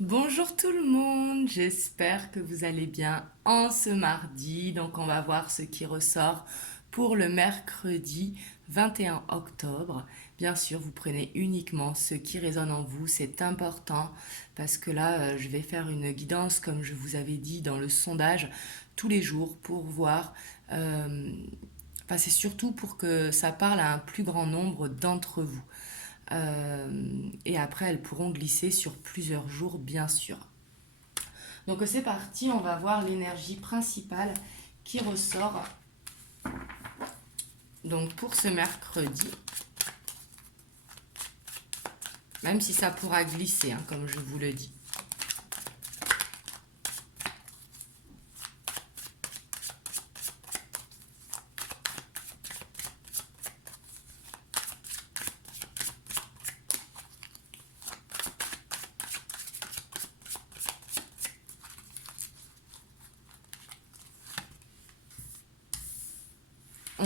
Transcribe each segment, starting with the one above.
Bonjour tout le monde, j'espère que vous allez bien en ce mardi. Donc on va voir ce qui ressort pour le mercredi 21 octobre. Bien sûr, vous prenez uniquement ce qui résonne en vous, c'est important parce que là, je vais faire une guidance, comme je vous avais dit dans le sondage, tous les jours pour voir. Enfin, c'est surtout pour que ça parle à un plus grand nombre d'entre vous. Et après, elles pourront glisser sur plusieurs jours, bien sûr. Donc c'est parti, on va voir l'énergie principale qui ressort donc pour ce mercredi, même si ça pourra glisser, hein, comme je vous le dis.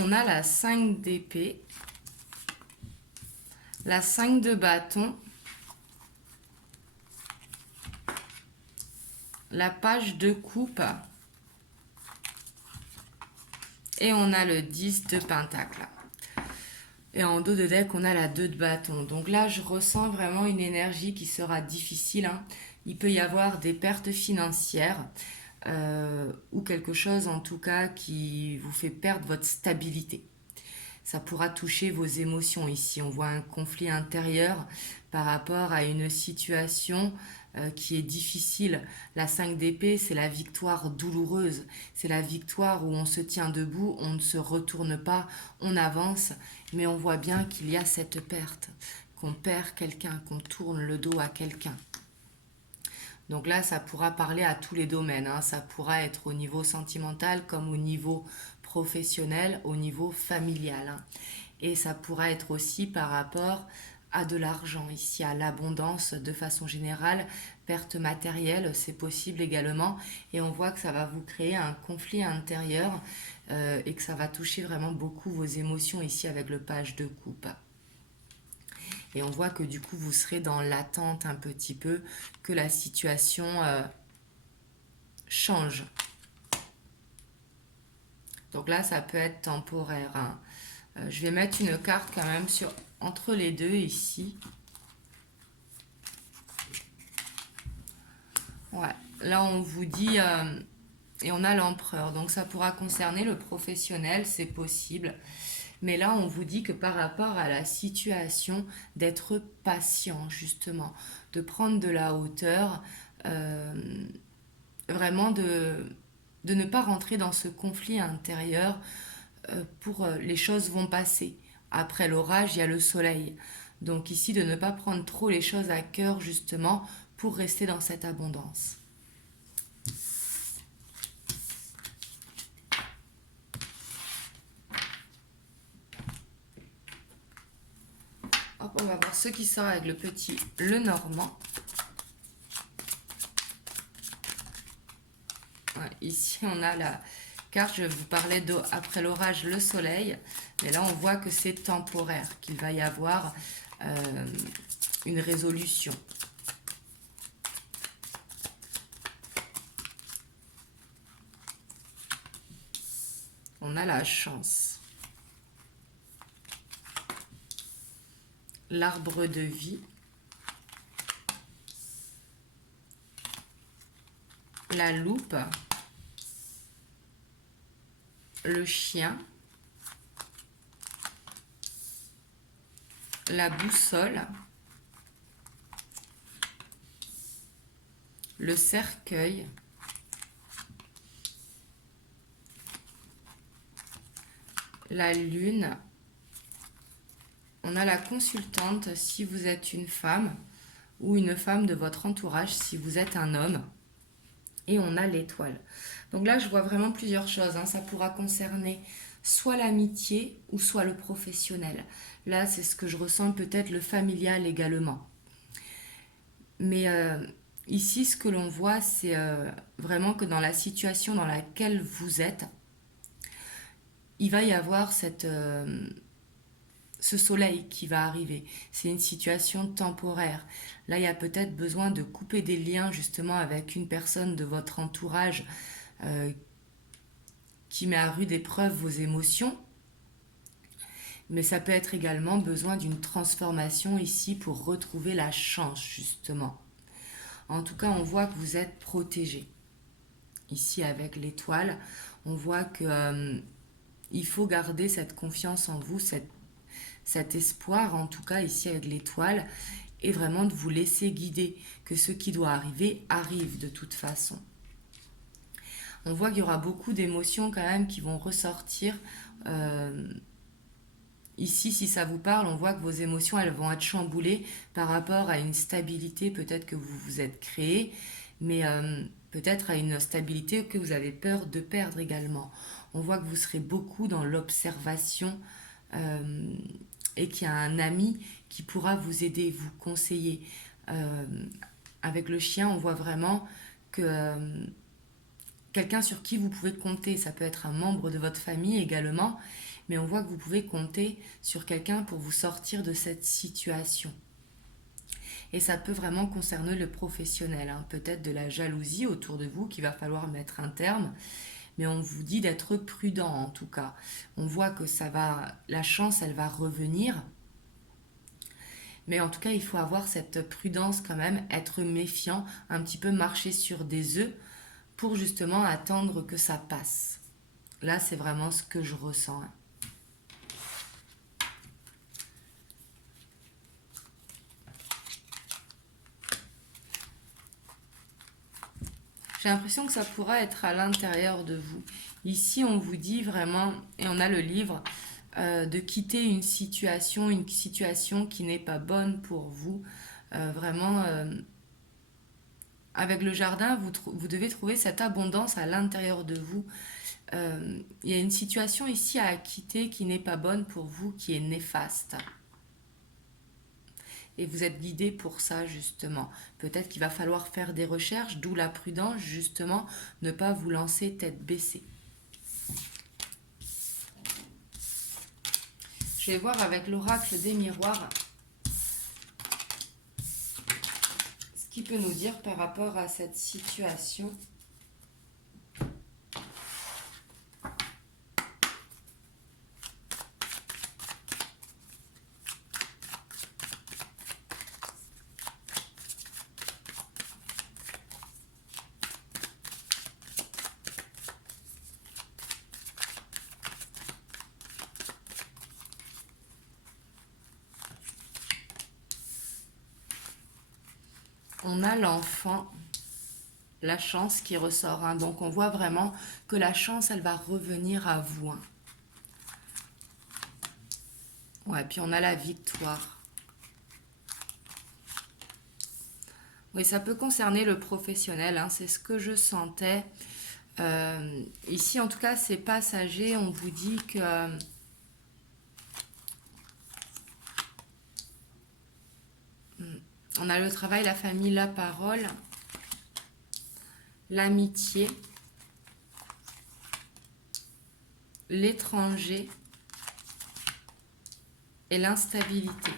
On a la 5 d'épée, la 5 de bâton, la page de coupe et on a le 10 de pentacle. Et en dos de deck, on a la 2 de bâton. Donc là, je ressens vraiment une énergie qui sera difficile, hein. Il peut y avoir des pertes financières ou quelque chose en tout cas qui vous fait perdre votre stabilité. Ça pourra toucher vos émotions ici. On voit un conflit intérieur par rapport à une situation qui est difficile. La 5 d'épée, c'est la victoire douloureuse. C'est la victoire où on se tient debout, on ne se retourne pas, on avance. Mais on voit bien qu'il y a cette perte, qu'on perd quelqu'un, qu'on tourne le dos à quelqu'un. Donc là, ça pourra parler à tous les domaines, hein. Ça pourra être au niveau sentimental comme au niveau professionnel, au niveau familial, hein. Et ça pourra être aussi par rapport à de l'argent, ici à l'abondance de façon générale, perte matérielle, c'est possible également. Et on voit que ça va vous créer un conflit intérieur et que ça va toucher vraiment beaucoup vos émotions ici avec le page de coupe. Et on voit que du coup, vous serez dans l'attente un petit peu que la situation change. Donc là, ça peut être temporaire, hein. Je vais mettre une carte quand même entre les deux ici. Ouais, là on vous dit, et on a l'empereur, donc ça pourra concerner le professionnel, c'est possible. Mais là, on vous dit que par rapport à la situation, d'être patient, justement, de prendre de la hauteur, euh, vraiment de ne pas rentrer dans ce conflit intérieur les choses vont passer. Après l'orage, il y a le soleil. Donc ici, de ne pas prendre trop les choses à cœur, justement, pour rester dans cette abondance. Hop, on va voir ce qui sort avec le petit le normand. Ouais, ici, on a la carte, je vous parlais après l'orage, le soleil. Mais là, on voit que c'est temporaire, qu'il va y avoir une résolution. On a la chance. L'arbre de vie. La loupe. Le chien. La boussole. Le cercueil. La lune. On a la consultante si vous êtes une femme ou une femme de votre entourage si vous êtes un homme. Et on a l'étoile. Donc là, je vois vraiment plusieurs choses, hein. Ça pourra concerner soit l'amitié ou soit le professionnel. Là, c'est ce que je ressens, peut-être le familial également. Mais ici, ce que l'on voit, c'est vraiment que dans la situation dans laquelle vous êtes, il va y avoir ce soleil qui va arriver. C'est une situation temporaire. Là, il y a peut-être besoin de couper des liens justement avec une personne de votre entourage euh, qui met à rude épreuve vos émotions. Mais ça peut être également besoin d'une transformation ici pour retrouver la chance justement. En tout cas, on voit que vous êtes protégé. Ici avec l'étoile, on voit que il faut garder cette confiance en vous, cet espoir, en tout cas ici avec l'étoile, et vraiment de vous laisser guider, que ce qui doit arriver arrive de toute façon. On voit qu'il y aura beaucoup d'émotions quand même qui vont ressortir. Ici, si ça vous parle, on voit que vos émotions, elles vont être chamboulées par rapport à une stabilité peut-être que vous vous êtes créée, mais peut-être à une stabilité que vous avez peur de perdre également. On voit que vous serez beaucoup dans l'observation et qu'il y a un ami qui pourra vous aider, vous conseiller. Avec le chien, on voit vraiment que quelqu'un sur qui vous pouvez compter, ça peut être un membre de votre famille également, mais on voit que vous pouvez compter sur quelqu'un pour vous sortir de cette situation. Et ça peut vraiment concerner le professionnel, hein. Peut-être de la jalousie autour de vous qu'il va falloir mettre un terme, mais on vous dit d'être prudent en tout cas. On voit que la chance, elle va revenir, mais en tout cas, il faut avoir cette prudence quand même, être méfiant, un petit peu marcher sur des œufs pour justement attendre que ça passe. Là, c'est vraiment ce que je ressens, hein. J'ai l'impression que ça pourra être à l'intérieur de vous. Ici, on vous dit vraiment, et on a le livre, de quitter une situation qui n'est pas bonne pour vous. Vraiment, avec le jardin, vous devez trouver cette abondance à l'intérieur de vous. Il y a une situation ici à quitter qui n'est pas bonne pour vous, qui est néfaste. Et vous êtes guidé pour ça justement. Peut-être qu'il va falloir faire des recherches, d'où la prudence justement, ne pas vous lancer tête baissée. Je vais voir avec l'oracle des miroirs ce qu'il peut nous dire par rapport à cette situation. On a l'enfant, la chance qui ressort, hein. Donc on voit vraiment que la chance, elle va revenir à vous, hein. Ouais, puis on a la victoire. Oui, ça peut concerner le professionnel, hein, c'est ce que je sentais. Ici, en tout cas, c'est passager. On vous dit que on a le travail, la famille, la parole, l'amitié, l'étranger et l'instabilité.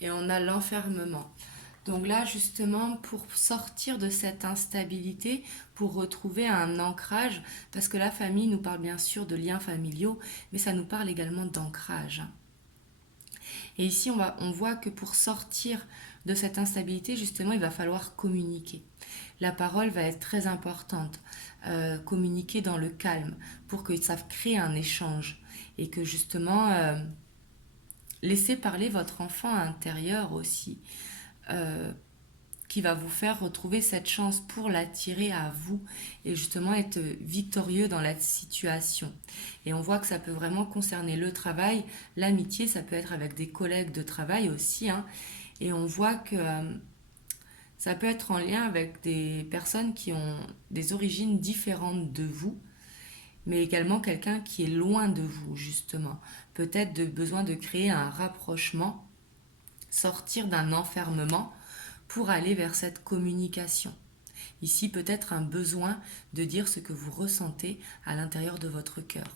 Et on a l'enfermement. Donc là, justement, pour sortir de cette instabilité, pour retrouver un ancrage, parce que la famille nous parle bien sûr de liens familiaux, mais ça nous parle également d'ancrage. Et ici, on voit que pour sortir de cette instabilité, justement, il va falloir communiquer. La parole va être très importante. Communiquer dans le calme pour que ça crée un échange et que justement, laissez parler votre enfant intérieur aussi. Qui va vous faire retrouver cette chance pour l'attirer à vous et justement être victorieux dans la situation. Et on voit que ça peut vraiment concerner le travail, l'amitié, ça peut être avec des collègues de travail aussi, hein. Et on voit que ça peut être en lien avec des personnes qui ont des origines différentes de vous, mais également quelqu'un qui est loin de vous, justement. Peut-être besoin de créer un rapprochement, sortir d'un enfermement pour aller vers cette communication. Ici, peut-être un besoin de dire ce que vous ressentez à l'intérieur de votre cœur.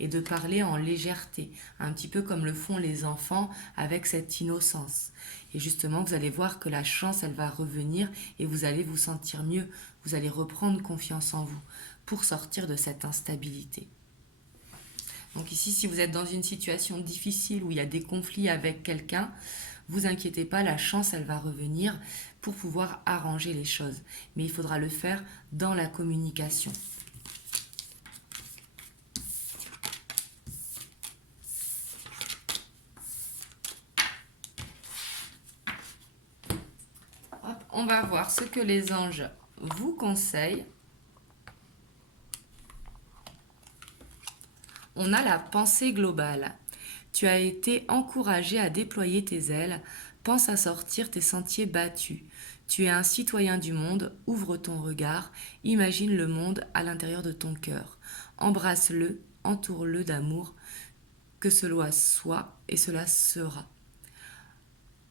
et de parler en légèreté, un petit peu comme le font les enfants avec cette innocence. Et justement, vous allez voir que la chance, elle va revenir et vous allez vous sentir mieux, vous allez reprendre confiance en vous pour sortir de cette instabilité. Donc ici, si vous êtes dans une situation difficile où il y a des conflits avec quelqu'un, vous inquiétez pas, la chance, elle va revenir pour pouvoir arranger les choses. Mais il faudra le faire dans la communication. Hop, on va voir ce que les anges vous conseillent. On a la pensée globale. Tu as été encouragé à déployer tes ailes. Pense à sortir tes sentiers battus. Tu es un citoyen du monde. Ouvre ton regard. Imagine le monde à l'intérieur de ton cœur. Embrasse-le, entoure-le d'amour. Que cela soit et cela sera.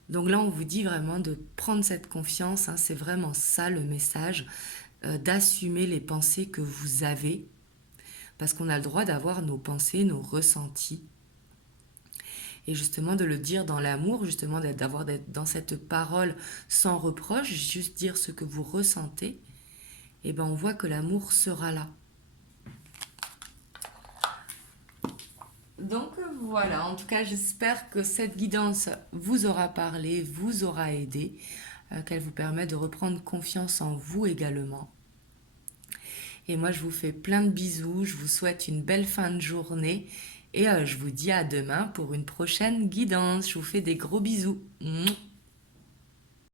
Donc là, on vous dit vraiment de prendre cette confiance. C'est vraiment ça le message, d'assumer les pensées que vous avez. Parce qu'on a le droit d'avoir nos pensées, nos ressentis. Et justement de le dire dans l'amour, justement d'être dans cette parole sans reproche, juste dire ce que vous ressentez, et ben on voit que l'amour sera là. Donc voilà, en tout cas j'espère que cette guidance vous aura parlé, vous aura aidé, qu'elle vous permet de reprendre confiance en vous également. Et moi je vous fais plein de bisous, je vous souhaite une belle fin de journée. Et je vous dis à demain pour une prochaine guidance. Je vous fais des gros bisous.